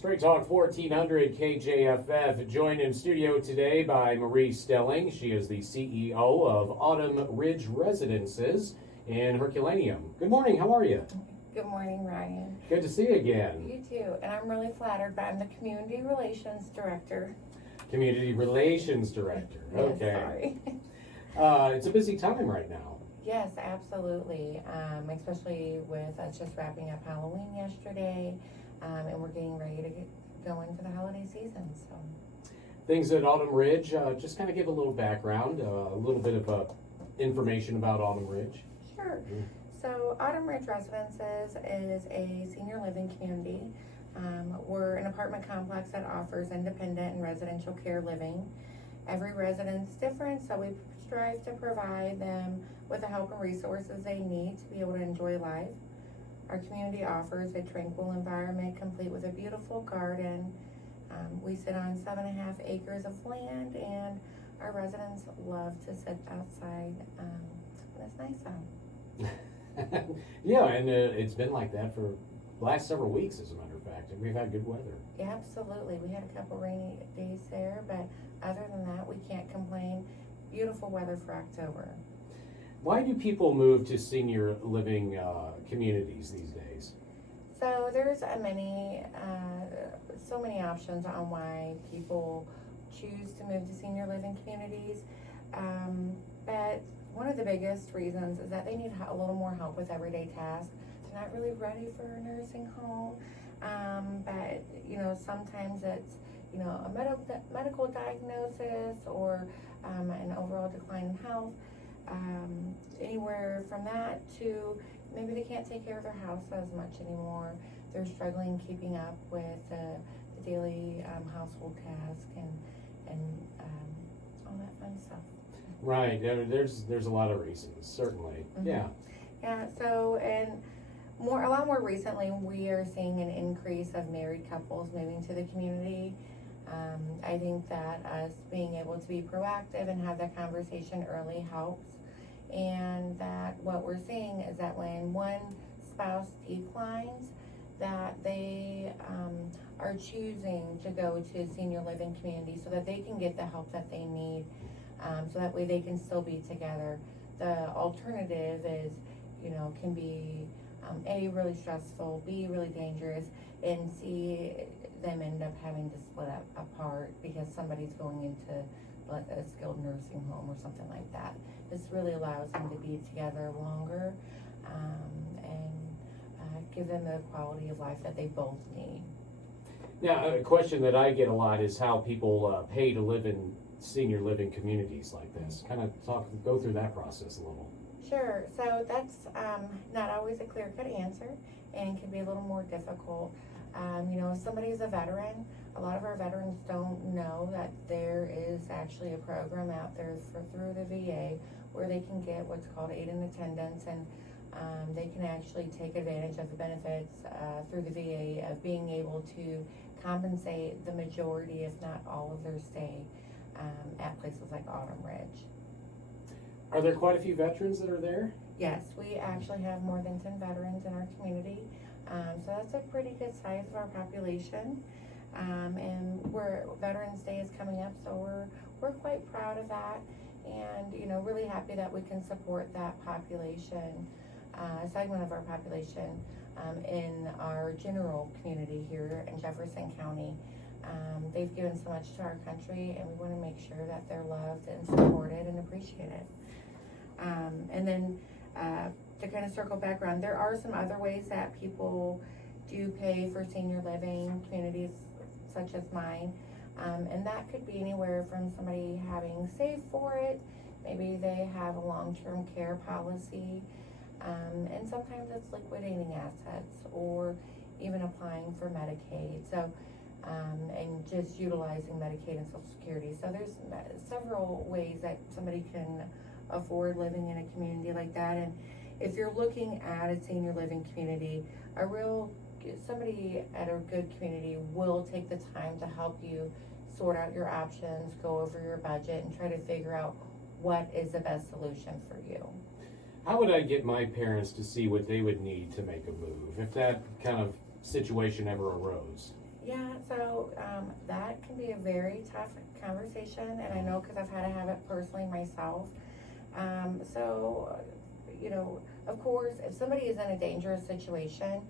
Straight Talk 1400 KJFF, joined in studio today by Marie Stelling. She is the CEO of Autumn Ridge Residences in Herculaneum. Good morning, how are you? Good morning, Ryan. Good to see you again. You too, and I'm really flattered, but I'm the Community Relations Director. Community Relations Director, okay. Yes, sorry. It's a busy time right now. Yes, absolutely, especially with us just wrapping up Halloween yesterday, and we're getting ready to get going for the holiday season. So, Things at Autumn Ridge, just kind of give a little background, a little bit of information about Autumn Ridge. Sure. So Autumn Ridge Residences is a senior living community. We're an apartment complex that offers independent and residential care living. Every resident's different, so we strive to provide them with the help and resources they need to be able to enjoy life. Our community offers a tranquil environment complete with a beautiful garden. We sit on 7.5 acres of land, and our residents love to sit outside when it's nice out. Yeah, and it's been like that for the last several weeks, as a matter of fact. We've had good weather. Yeah, absolutely. We had a couple rainy days there, but other than that, we can't complain. Beautiful weather for October. Why do people move to senior living communities these days? So there's so many options on why people choose to move to senior living communities. But one of the biggest reasons is that they need a little more help with everyday tasks. They're not really ready for a nursing home, but sometimes it's a medical diagnosis or an overall decline in health. Anywhere from that to maybe they can't take care of their house as much anymore. They're struggling keeping up with the daily household tasks and all that fun stuff. Right. There's a lot of reasons, certainly. Mm-hmm. Yeah. Yeah. So a lot more recently, we are seeing an increase of married couples moving to the community. I think that us being able to be proactive and have that conversation early helps. And that what we're seeing is that when one spouse declines, that they are choosing to go to a senior living community so that they can get the help that they need, so that way they can still be together. The alternative is, can be A, really stressful, B, really dangerous, and C, them end up having to split up apart because somebody's going into a skilled nursing home or something like that. This really allows them to be together longer and give them the quality of life that they both need. Now, a question that I get a lot is how people pay to live in senior living communities like this. Kind of go through that process a little. Sure. So that's not always a clear-cut answer and can be a little more difficult. If somebody's a veteran, a lot of our veterans don't know that there is actually a program out there through the VA where they can get what's called aid in attendance, and they can actually take advantage of the benefits through the VA of being able to compensate the majority, if not all, of their stay at places like Autumn Ridge. Are there quite a few veterans that are there? Yes, we actually have more than 10 veterans in our community. So that's a pretty good size of our population. And Veterans Day is coming up, so we're quite proud of that, and really happy that we can support that population, segment of our population in our general community here in Jefferson County. They've given so much to our country, and we want to make sure that they're loved and supported and appreciated. And then to kind of circle back around, there are some other ways that people do pay for senior living communities such as mine. And that could be anywhere from somebody having saved for it, maybe they have a long-term care policy, and sometimes it's liquidating assets or even applying for Medicaid. So, and just utilizing Medicaid and Social Security. So there's several ways that somebody can afford living in a community like that. And if you're looking at a senior living community, somebody at a good community will take the time to help you sort out your options, go over your budget, and try to figure out what is the best solution for you. How would I get my parents to see what they would need to make a move if that kind of situation ever arose? Yeah, so that can be a very tough conversation, and I know because I've had to have it personally myself. So, of course, if somebody is in a dangerous situation,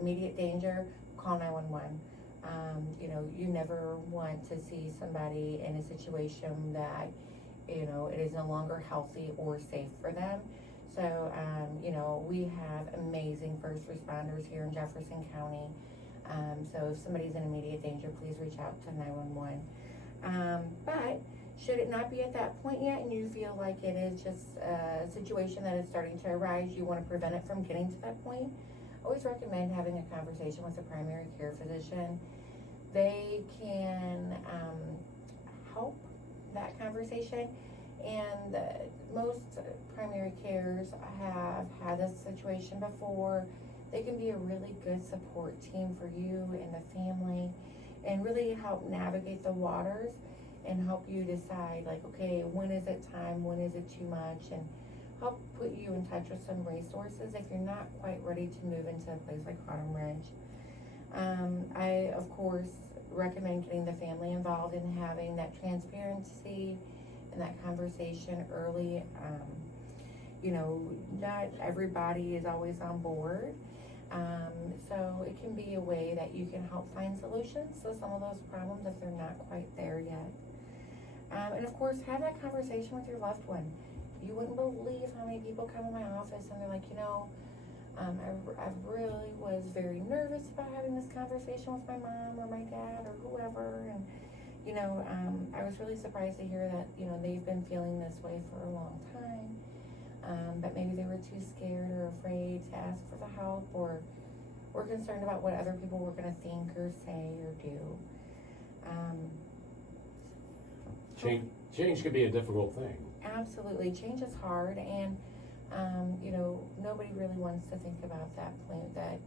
immediate danger, call 911. You never want to see somebody in a situation that, it is no longer healthy or safe for them. So, we have amazing first responders here in Jefferson County. So if somebody's in immediate danger, please reach out to 911. But should it not be at that point yet and you feel like it is just a situation that is starting to arise, you want to prevent it from getting to that point, always recommend having a conversation with a primary care physician. They can help that conversation, and most primary cares have had this situation before. They can be a really good support team for you and the family, and really help navigate the waters and help you decide, like, okay, when is it time, when is it too much, and help put you in touch with some resources if you're not quite ready to move into a place like Autumn Ridge. I, of course, recommend getting the family involved and having that transparency and that conversation early. Not everybody is always on board. So it can be a way that you can help find solutions to some of those problems if they're not quite there yet. And of course, have that conversation with your loved one. You wouldn't believe how many people come in my office and they're like, I really was very nervous about having this conversation with my mom or my dad or whoever. And, I was really surprised to hear that, they've been feeling this way for a long time. But maybe they were too scared or afraid to ask for the help, or were concerned about what other people were going to think or say or do. Change could be a difficult thing. Absolutely. Change is hard, and, nobody really wants to think about that point that,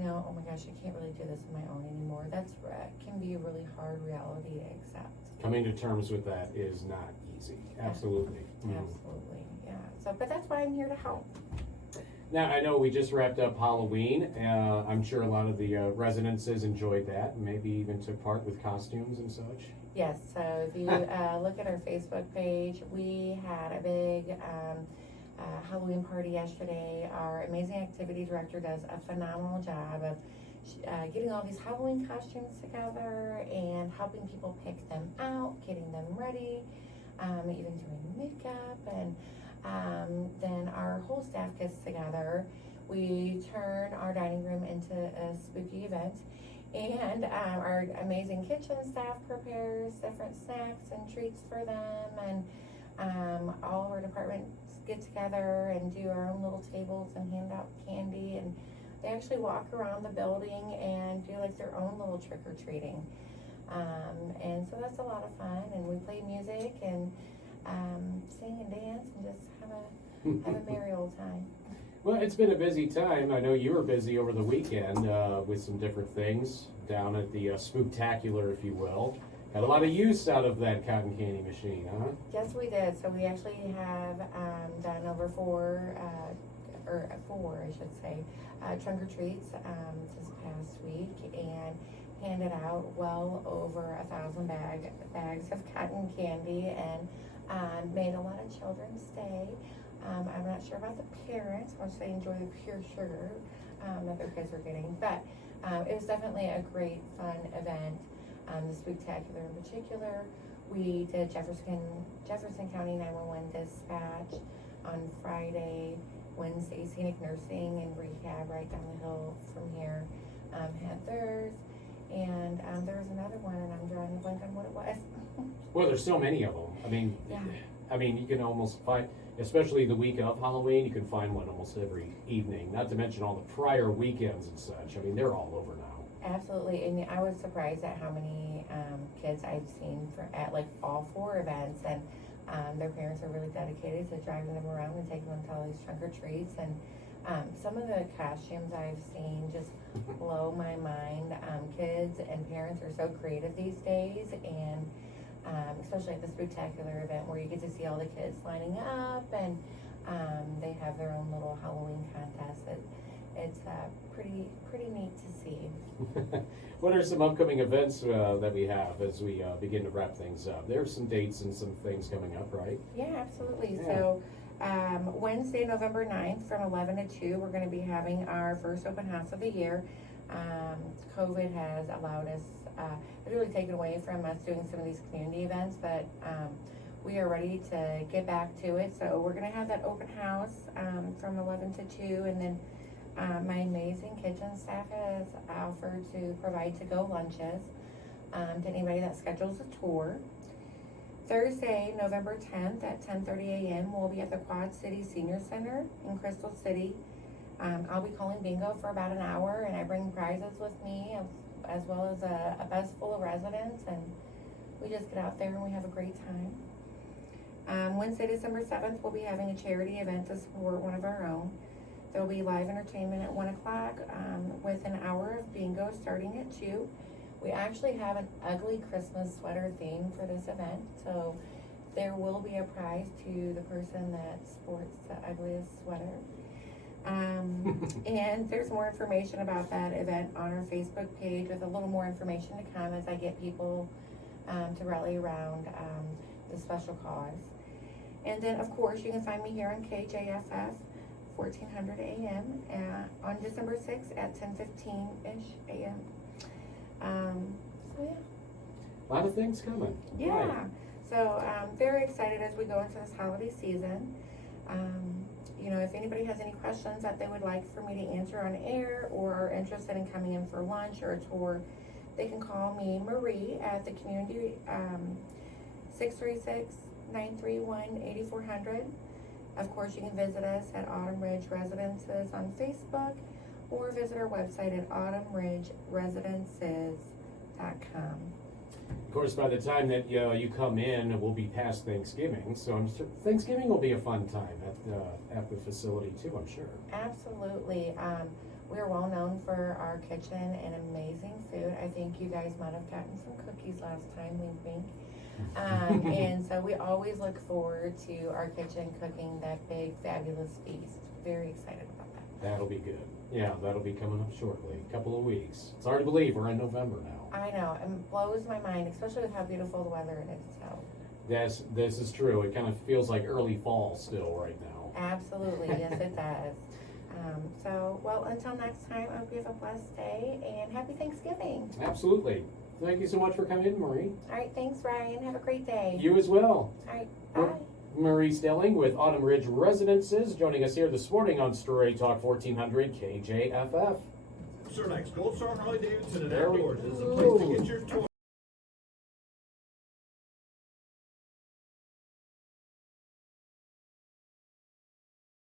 oh my gosh, I can't really do this on my own anymore. That's can be a really hard reality to accept. Coming to terms with that is not easy. Absolutely. Absolutely, yeah. So, but that's why I'm here to help. Now, I know we just wrapped up Halloween. I'm sure a lot of the residences enjoyed that, and maybe even took part with costumes and such. Yes, so if you look at our Facebook page, we had a big Halloween party yesterday. Our amazing activity director does a phenomenal job of getting all these Halloween costumes together and helping people pick them out, getting them ready, even doing makeup, and then our whole staff gets together. We turn our dining room into a spooky event, and our amazing kitchen staff prepares different snacks and treats for them, and all of our departments get together and do our own little tables and hand out candy, and they actually walk around the building and do like their own little trick-or-treating. And so that's a lot of fun, and we play music and sing and dance and just have a merry old time. Well, it's been a busy time. I know you were busy over the weekend with some different things down at the Spooktacular, if you will. Had a lot of use out of that cotton candy machine, huh? Yes, we did. So we actually have done over four, I should say, trunk or treats this past week, and handed out well over 1,000 bags of cotton candy, and made a lot of children stay. I'm not sure about the parents, once they enjoy the pure sugar that their kids are getting, but it was definitely a great, fun event. The Spooktacular in particular, we did Jefferson County 911 dispatch on Friday, Wednesday scenic nursing and rehab right down the hill from here had theirs, and there was another one, and I'm drawing a blank on what it was. Well, there's so many of them. I mean, you can almost find, especially the week of Halloween, you can find one almost every evening. Not to mention all the prior weekends and such. I mean, they're all over now. Absolutely, and I was surprised at how many kids I've seen at like all four events, and their parents are really dedicated to driving them around and taking them to all these trunk or treats. And some of the costumes I've seen just blow my mind. Kids and parents are so creative these days, and especially at the Spooktacular event where you get to see all the kids lining up, and they have their own little Halloween contest that it's pretty neat to see. What are some upcoming events that we have as we begin to wrap things up? There's some dates and some things coming up, right? Yeah, absolutely. Yeah. So Wednesday, November 9th from 11 to 2, we're going to be having our first open house of the year. COVID has allowed us, it's really taken away from us doing some of these community events, but we are ready to get back to it. So we're going to have that open house from 11 to 2, and then my amazing kitchen staff has offered to provide to-go lunches to anybody that schedules a tour. Thursday, November 10th at 10:30 a.m. we'll be at the Quad City Senior Center in Crystal City. I'll be calling bingo for about an hour, and I bring prizes with me as well as a bus full of residents, and we just get out there and we have a great time. Wednesday, December 7th, we'll be having a charity event to support one of our own. There will be live entertainment at 1 o'clock with an hour of bingo starting at 2. We actually have an ugly Christmas sweater theme for this event, so there will be a prize to the person that sports the ugliest sweater. And there's more information about that event on our Facebook page with a little more information to come as I get people to rally around the special cause. And then, of course, you can find me here on KJFF, 1400 a.m. On December 6th at 10:15-ish a.m. So yeah. A lot of things coming. Yeah. Right. So I'm very excited as we go into this holiday season. You know, if anybody has any questions that they would like for me to answer on air or are interested in coming in for lunch or a tour, they can call me, Marie, at the community 636-931-8400. Of course, you can visit us at Autumn Ridge Residences on Facebook or visit our website at autumnridgeresidences.com. Of course, by the time that you come in, we'll be past Thanksgiving, so I'm sure Thanksgiving will be a fun time at the facility too, I'm sure. Absolutely. We're well known for our kitchen and amazing food. I think you guys might have gotten some cookies last time, wink, wink. And so we always look forward to our kitchen cooking that big, fabulous feast. Very excited about that. That'll be good. Yeah, that'll be coming up shortly, a couple of weeks. It's hard to believe we're in November now. I know, it blows my mind, especially with how beautiful the weather is, so. This is true. It kind of feels like early fall still right now. Absolutely, yes it does. So, well, until next time, I hope you have a blessed day and happy Thanksgiving. Absolutely. Thank you so much for coming in, Marie. All right, thanks, Ryan. Have a great day. You as well. All right, bye. Marie Stelling with Autumn Ridge Residences joining us here this morning on Story Talk 1400 KJFF. Sir, next Gold Star Harley Davidson and There we Outdoors is the go. place to get your toy.